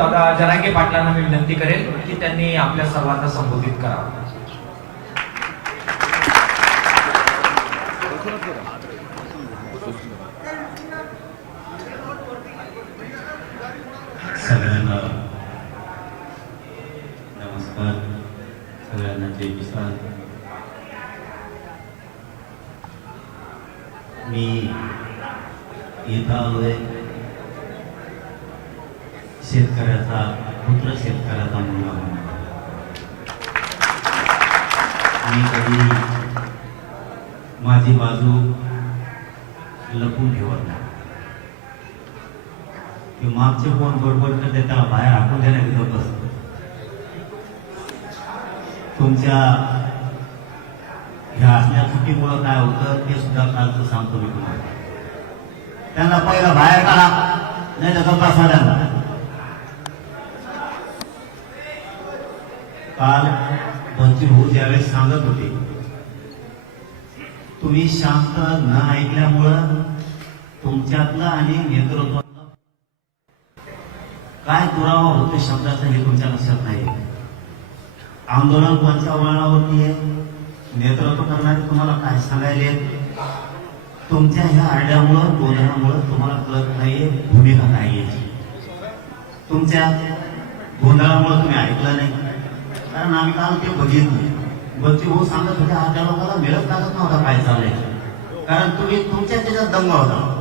दादा जरांगे पाटलांना मी विनंती करेन की त्यांनी आपल्या सर्वांना संबोधित करावं. सगळ्यांना नमस्कार, सगळ्यांना जय किसान. मी इथं आलोय शेतकऱ्याचा पुत्र, शेतकऱ्याचा मुलगा म्हणून. मी कधी माझी बाजू लपून ठेवत नाही. की मागचे कोण बडबड करते त्याला बाहेर हाकून देण्यात येत बसतो. तुमच्या ह्या असल्या चुकीमुळं काय होतं ते सुद्धा कालचं सांगतो मी तुम्हाला. त्यांना पहिला बाहेर काढा, नाही तर गप्पा साध्यांना. काल बंची भाऊ ज्यावेळेस सांगत होते, तुम्ही शांत न ऐकल्यामुळं तुमच्यातलं आणि नेतृत्वातलं काय दुरावा होतो शब्दाचा हे तुमच्या लक्षात नाही. आंदोलन कोणत्या वळणावरती आहे, नेतृत्व करणारे तुम्हाला काय सांगायले, तुमच्या ह्या आरड्यामुळं गोंधळामुळं तुम्हाला कळत नाहीये भूमिका काय यायची. तुमच्या गोंधळामुळं तुम्ही ऐकलं नाही. कारण आम्ही काल ते बघितलं, बच्चे भाऊ सांगत होते त्या लोकांना मिळत लागत नव्हता काय चाललंय. कारण तुम्ही तुमच्या त्याच्यात दंग होता.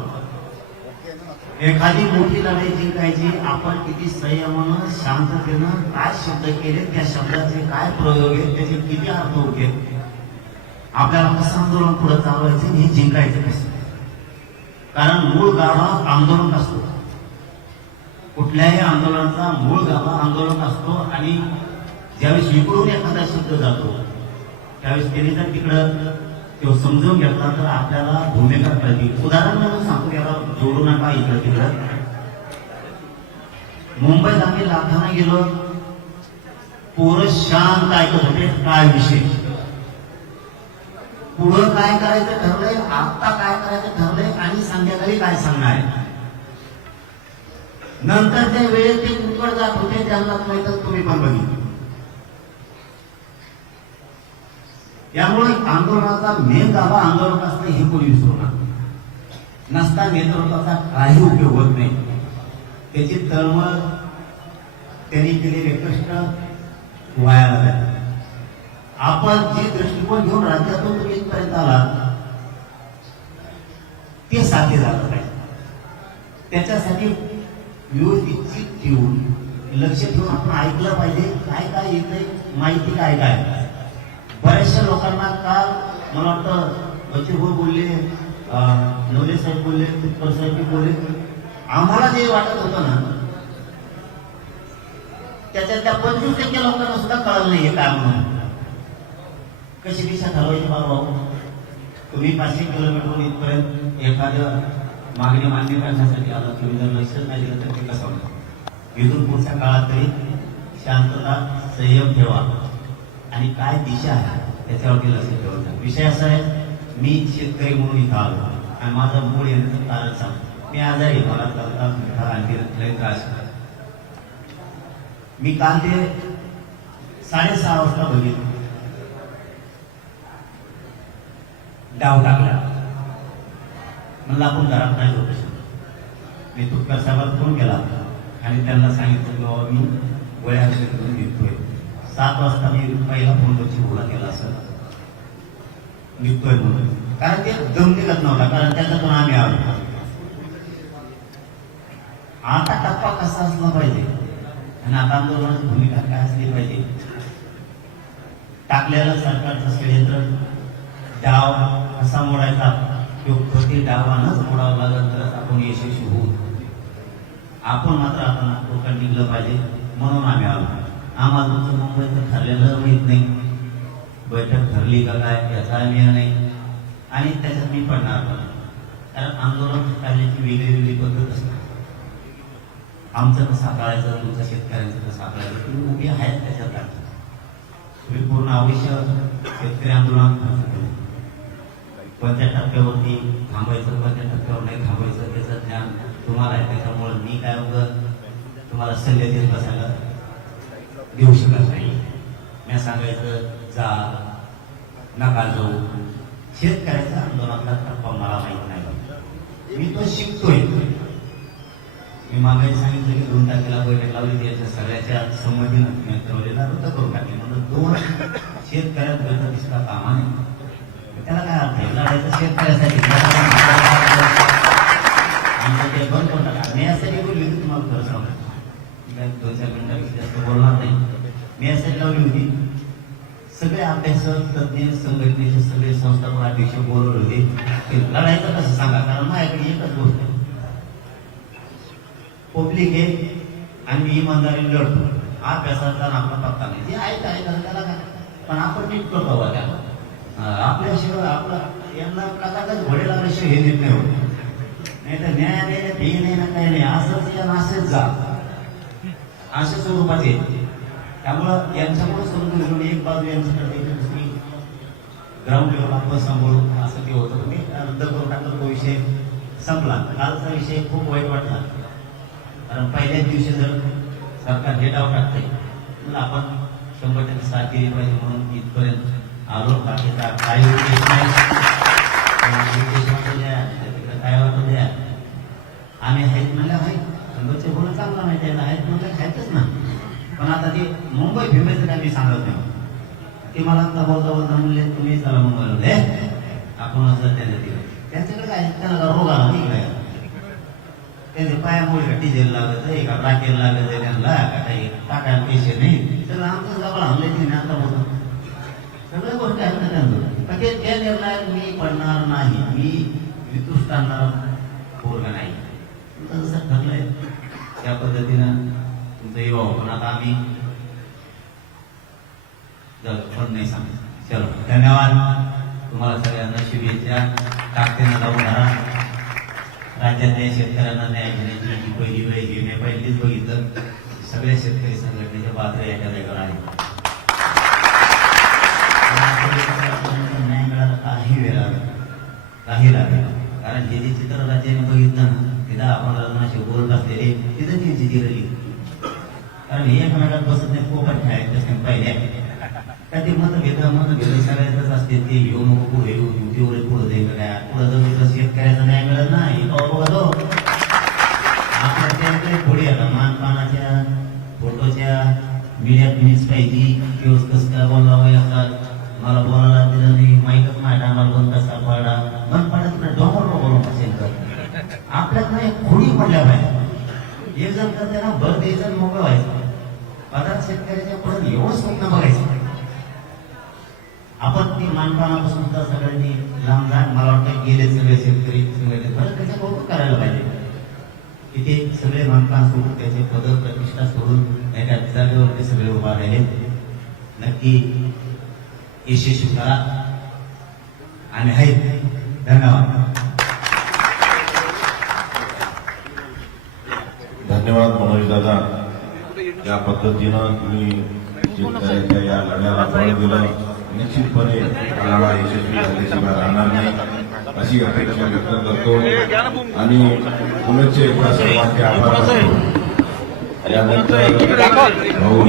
एखादी मोठी लढाई जिंकायची, आपण किती संयमानं शांततेनं काय शब्द केले, त्या शब्दाचे काय प्रयोग आहेत, त्याचे किती अर्थ होते, आपल्याला कसं आंदोलन पुढे चालवायचं हे जिंकायचं कसं. कारण मूळ गाभा आंदोलन असतो. कुठल्याही आंदोलनाचा मूळ गाभा आंदोलन असतो. आणि ज्यावेळेस इकडून एखादा शब्द जातो त्यावेळेस त्यांनी जर तिकडं तो समजून घेतला तर आपल्याला भूमिका कळली. उदाहरण म्हणून सांगतो, त्याला जोडू नका इकडं तिकडं. मुंबईत आम्ही लाखांना गेलो, पोरं शांत ऐकत होते काय विषय, पुढं काय करायचं ठरलंय, आता काय करायचं ठरलंय आणि संध्याकाळी काय सांगणार आहे. नंतरच्या वेळेत ते कुठवर जात होते त्यांना माहितच, तुम्ही पण बघितलं. यामुळे आंदोलनाचा मेन गाभा आंदोलन असतं हे कोणी विसरू नका. नसता नेतृत्वाचा काही उपयोग होत नाही. त्याची तळमळ, त्यांनी केलेले कष्ट वाया जातात. आपण जे दृष्टिकोन घेऊन राज्यातून तुम्ही इथपर्यंत आला ते साध्य झालं पाहिजे. त्याच्यासाठी व्यवस्थित ठेवून लक्ष ठेवून आपण ऐकलं पाहिजे, काय काय येतंय, माहिती काय काय. बऱ्याचशा लोकांना काल मला वाटतं बच्चे भाऊ बोलले, नवले साहेब बोलले, तुपकर साहेब बोलले, आम्हाला जे वाटत होतं ना त्याच्यातल्या 25% लोकांना सुद्धा कळलं नाहीये काय म्हणून. कशी दिशा ठरवायची बाबा. तुम्ही 500 किलोमीटरहून इथपर्यंत एखादं मागणी मान्य करण्यासाठी आला, तुम्ही जर लक्ष नाही दिलं तर ते कसं होणार. इथून पुढच्या काळात तरी शांतता, संयम ठेवा आणि काय दिशा आहे त्याच्यावरती लक्ष ठेवायचं. विषय असा आहे, मी शेतकरी म्हणून इथं आलो आणि माझं मूळ येण्याचं कारण सांग. मी आजारी, मला करता आणखी लय त्रास. मी काल ते 6:30 वाजता बघितलं, डाव टाकला. म्हणलं आपण घरात नाही झोपू शकतो. मी तुपकर साहेबांना फोन केला आणि त्यांना सांगितलं की बाबा मी गोळ्या औषध करून निघतोय. 7 वाजता मी पहिला फोन बच्ची भाऊला केला असं निघतोय म्हणून. कारण ते दम निघत नव्हता, कारण त्याच्यातून आम्ही आलो. आता टप्पा कसा असला पाहिजे आणि आता आंदोलनाची भूमिका काय असली पाहिजे. टाकलेलं सरकारचं षडयंत्र, डाव कसा मोडायचा, प्रति डावानच मोडावं लागेल तरच आपण यशस्वी होऊ. आपण मात्र आता नागपूरकडे निघलं पाहिजे म्हणून आम्ही आलो. आम्हाला तुमचं मुंबईचं ठरलेलं माहीत नाही, बैठक ठरली का काय याचा निर्णय नाही आणि त्याच्यात मी पडणार पण. कारण आंदोलन करण्याची वेगळी वेगळी पद्धत असते. आमचं कसं साकाळायचं, तुमच्या शेतकऱ्यांचं कसं साकाळायचं, तुम्ही उभी आहेत त्याच्यात. तुम्ही पूर्ण आयुष्य शेतकरी आंदोलन कोणत्या टप्प्यावरती थांबायचं, कोणत्या टप्प्यावर नाही थांबायचं त्याचं ज्ञान तुम्हाला आहे. त्याच्यामुळे मी काय उगं तुम्हाला सल्ले देत बसायला देऊ शकत नाही. मी सांगायचं जा नका जाऊ. शेतकऱ्याच्या आंदोलनातला टप्पा मला माहित नाही. मी तो शिकतोय. मी मागायला सांगितलं की 2 तारखेला बैठक लावली. याच्या सगळ्याच्या संमतीनं मी ठरवलेला रद्द करून टाकली. म्हणून 2 शेतकऱ्यात गळत दिसता कामा नाही. त्याला काय अर्थ आहे? लढायचं शेतकऱ्यासाठी ते बंद करून टाका. मी यासाठी बोलली होती, तुम्हाला खरं सांगतो 2-4 मिनिटापेक्षा जास्त बोलणार नाही. मी यासाठी लावली होती. सगळे अभ्यासक तज्ञ संघटनेचे सगळे संस्थापक अध्यक्ष बोलवले होते की लढायचं कसं सांगा. कारण माझ्याकडे एकच गोष्ट आहे, पब्लिक आहे आणि मी इमानदारी लढतो. अभ्यासाचा आपला पत्ता नाही. जे आहे त्याला काय, पण आपण नीट करतो बा त्याला. आपल्याशिवाय आपला यांना कदाचित घोडे लागल्याशिवाय हे नीट नाही होत. नाही तर न्याय नाही, फी नाही ना काही नाही, असंच या असेच जा अशा स्वरूपाचे. त्यामुळं यांच्यामुळे समजून घेऊन एक बाजू यांच्याकडे दुसरी ग्राउंड लेवल आपण सांभाळून असं ते होतं. मी रद्द करून टाकलं. तो विषय संपला. कालचा विषय खूप वाईट वाटला. कारण पहिल्याच दिवशी जर सरकार हे डाव टाकते तर आपण 100% साथ केली पाहिजे. म्हणून इथपर्यंत आलो. बाकीचा काही उद्देश नाही. काय वाटू द्या. आम्ही आहेत म्हणल्या आहे संघाचे बोलणं चांगलं माहिती आहे. आहेत म्हणलं खायचंच ना. पण आता ते मुंबई फिरवायचं काय मी सांगत नाही. ते मला आता बोलता बोलता म्हणले तुम्ही चला मुंबईला आपण असं त्यांच्याकडे काय त्यांना रोग आला नाही. त्यांचे पायामुळे डिझेल लागत आहे का राखेल लागत आहे त्यांना का काही टाकायला पैसे नाही. तर आमचं जवळ आणलं की नाही आता बोलतो सगळ्या गोष्टी आहेत ना त्यांचं. पण ते निर्णयात मी पडणार नाही. मी वितुष्ट आणणार पोरगा नाही. तुमचं जसं ठरलंय त्या पद्धतीनं तुमचं येऊ. पण आता आम्ही पण नाही सांगतो. चलो धन्यवाद. तुम्हाला सगळ्यांना शुभेच्छा. ताकदीनं लावून धरा. राज्यातल्या शेतकऱ्यांना न्याय घेण्याची ही पहिली वेळ ही मी पहिलीच बघितलं. सगळ्या शेतकरी संघटनेच्या पात्र याच्या जागेवर आहे. न्याय मिळाला काही वेळा काही लागेल. कारण हे जे चित्र राज्याने बघितलं ना तिथं आपण अशी बोलत असलेले तिथं ती जिथे रली. कारण हे एकमेकात बसत नाही. कोकण खेळायचं पहिल्या का ते मतभेद सगळ्यातच असते. ते येऊ नको पुढे येऊ तेवढे पुढे जाईल काय पुढे जाऊ शेतकऱ्याचा न्याय मिळत नाही. आपल्या त्याकडे पुढे आला मानपानाच्या फोटोच्या मीडियात मिनिट्स पाहिजे दिवस कसं काय बोलावं असतात. मला बोलायला दिलं नाही. माहीतच नाही टायमाला बंद कसा पडा बंद पडत नाही. डोंगर बोलून असेल तर आपल्यात नाही खोडी पडल्या पाहिजे. एक जण तर त्यांना भर द्यायचं मोकळं व्हायचं. पदार्थ शेतकऱ्याच्या पुढे एवढं स्वप्न बघायचं. आपण ती मानपानापासून तर सगळ्यांनी लांब जाण. मला वाटतं गेले सगळे शेतकरी त्याचं कौतुक करायला पाहिजे. तिथे सगळे मानपान सोडून त्याचे पद प्रतिष्ठा सोडून एका जागेवरती सगळे उभा राहिले. नक्की यशस्वी करा. आणि आहेत. धन्यवाद. धन्यवाद मनोज दादा. या पद्धतीनं तुम्ही शेतकऱ्याच्या या लढ्याला बळ दिलं. निश्चितपणे लढा यशस्वी झाल्याशिवाय राहणार नाही अशी अपेक्षा व्यक्त करतो आणि पुण्याचे एकदा सर्वांचे आभार मानतो. यानंतर भाऊ